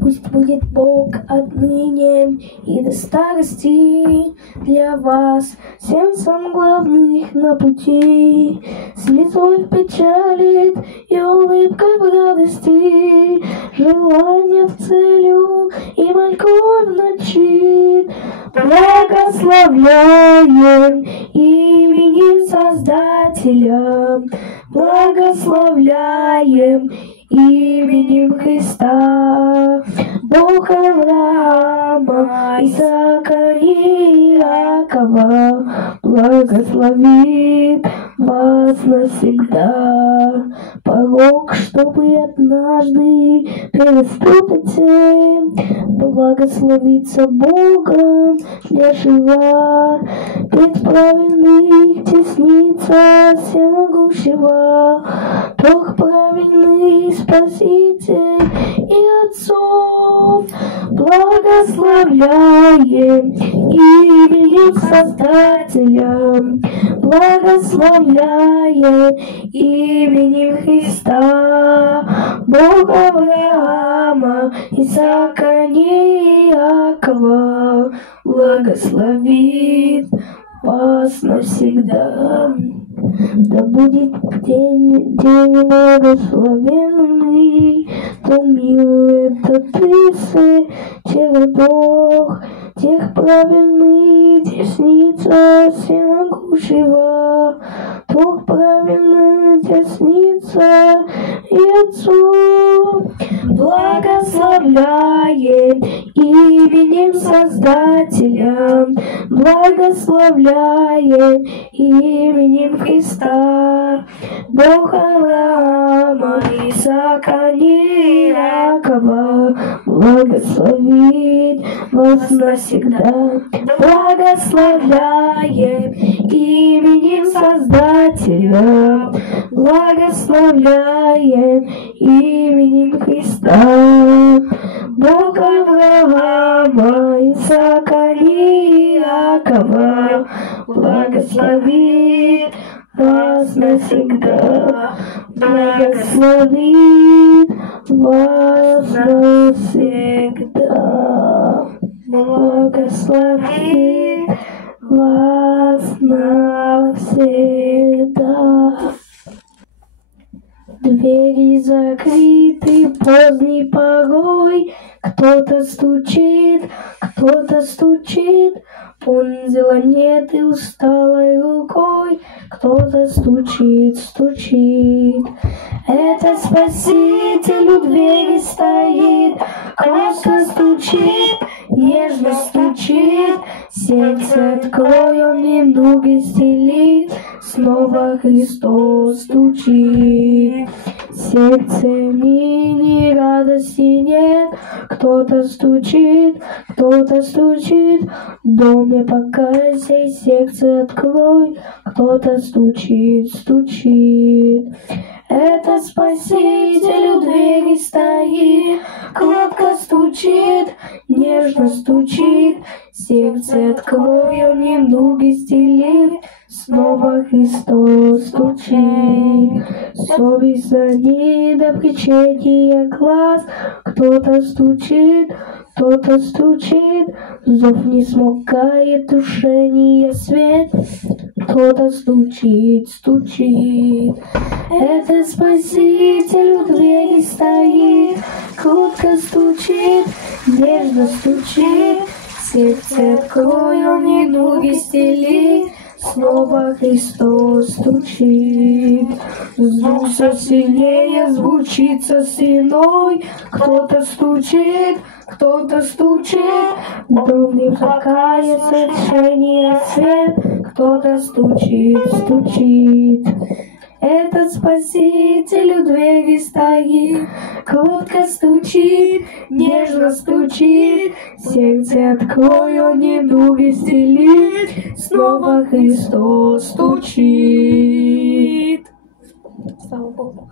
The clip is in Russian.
Пусть будет Бог отныне и до старости для вас сердцем главных на пути. Слезой в печали и улыбкой в радости, желание в целью и мольбой в ночи. Благословляем именем Создателя, благословляем именем Христа. Бог Авраама, Исаака и Иакова благословит вас навсегда. Порог, что вы однажды переступите, благословится Богом для жива. Пред праведных теснится всемогущего, Бог праведный Спаситель и отцов. Благословляем именем Создателя, благословляем именем Христа. Бог Авраама, Исаака и Иакова благословит вас навсегда. Да будет день благословенный, то милует тысячи годов, тех праведных десница всемогущего, Бог праведный десница и отцов. Благословляем именем Создателя, благословляем именем Христа. Бог Авраама, Исаака и Иакова благословит вас навсегда. Благословляем именем Создателя, благословляем именем Христа. Бог Авраама, Исаака и Иакова благословит вас навсегда, благословит вас навсегда, благословит вас навсегда. Двери закрыты поздней порой, кто-то стучит, понзила нет и усталой рукой, кто-то стучит. Это Спаситель у двери стоит, кротко стучит, нежно стучит, сердце открой, он немного исцелит, снова Христос стучит. Сердце ни радости нет, кто-то стучит, в доме покайся и сердце открой, кто-то стучит. Это Спаситель у двери стоит, кротко стучит, нежно стучит, сердце открой, он немного исцелит, снова Христос стучит. Совесть за недопричения глаз, кто-то стучит, зов не смолкает, душение свет, кто-то стучит. Это Спаситель у двери стоит, кротко стучит, нежно стучит, сердце открой, он недуг исцелит, снова Христос стучит. Звук все сильнее звучит со стеной, кто-то стучит, в доме покаяться, решение свет, кто-то стучит. Этот Спаситель у двери стоит, кротко стучит, нежно стучит, сердце открой, он недуг исцелит, снова Христос стучит. Слава Богу.